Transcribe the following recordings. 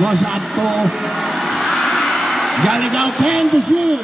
goes up to Galligao, 10 to shoot.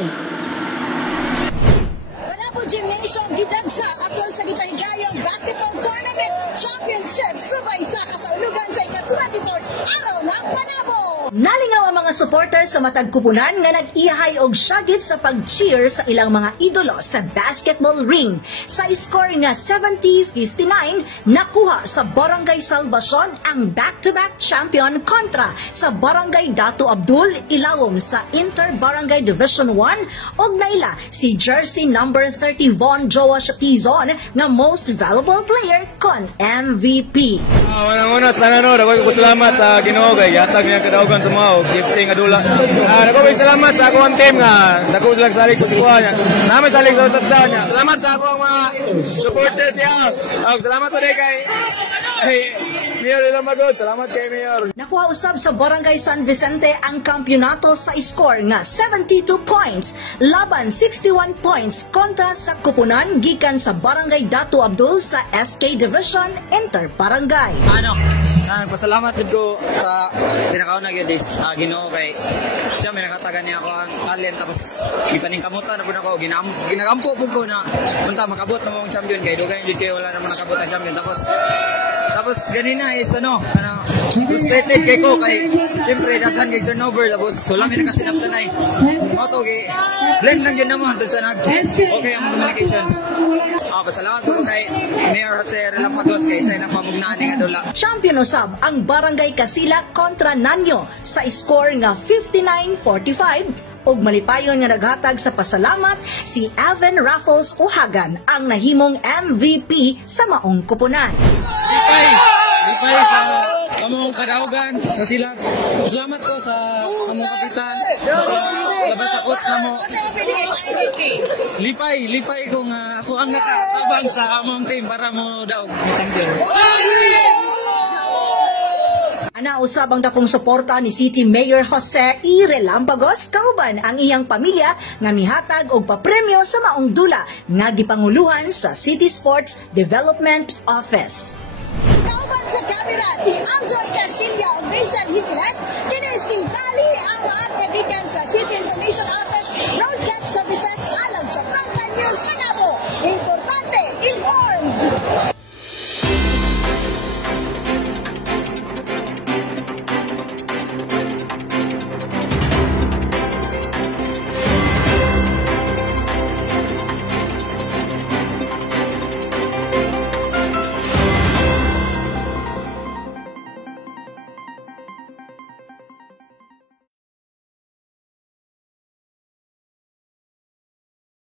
Malabo Gymnasium gidagsa atol sa gipaligayong basketball tournament championship subay sa kasaulugan sa ika-24 araw ng Panabo. Nalingaw ang mga supporters sa matag kupunan nga nag-iyahay og syagit sa pag-cheer sa ilang mga idolo sa basketball ring. Sa score nga 70-59, nakuha sa Barangay Salvacion ang back-to-back champion kontra sa Barangay Dato Abdul Ilawom sa Inter-Barangay Division 1 og naila si jersey number 30 Von Joash Tizon nga most valuable player kon MVP. Una-una sa nanonood, ako salamat sa Ginoo kay yatag niya kadaugan sa mga og safety nga dula. Ako salamat sa akong team nga dako sila salig sa squad niya. Namin salig sa usap niya. Salamat sa akong mga supporters niya. Salamat po kay Mayor Lamagod. Salamat kay Mayor. Nakuha usab sa Barangay San Vicente ang kampyonato sa score nga 72 points laban 61 points kontra sa kupunan gikan sa Barangay Dato Abdul sa SK Division Inter-Barangay. Pasalamat ko sa tinakaw na gyud Ginoo kay siya may nakatagan niya ako ang talent tapos ipaningkamutan na po ako ginagampo po ko na punta makabot na mong champion kay dugay jud kay wala naman nakabot ang champion tapos ganina is frustrated kay ko kay siyempre daghan kay turnover tapos sulang na kasinabtanay mo to kay blend lang yun naman sa okay ang communication. Pasalamat po kay Mayor Jose Lamagos kay sa nang pamugnaan nga dula. Champion usab ang Barangay Kasila kontra Nanyo sa score nga 59-45 ug malipayon nga naghatag sa pasalamat si Evan Raffles Uhagan ang nahimong MVP sa maong kupunan. Lipay sa among kadaugan sa sila. Salamat ko sa among kapitan. Labas sa coach na mo. Lipay kung ako ang nakatabang sa among team para mo daog champion. Ana usab ang dakong suporta ni City Mayor Jose E. Relampagos kauban ang iyang pamilya nga mihatag og papremyo sa maong dula nga gipanguluhan sa City Sports Development Office. Kauban sa kamera si Amjon Castilla ug Rachel Hitiles, kini si Tali ang maatagagikan sa City Information Office Broadcast Services alang sa Frontline News Manabo. Importante, informed!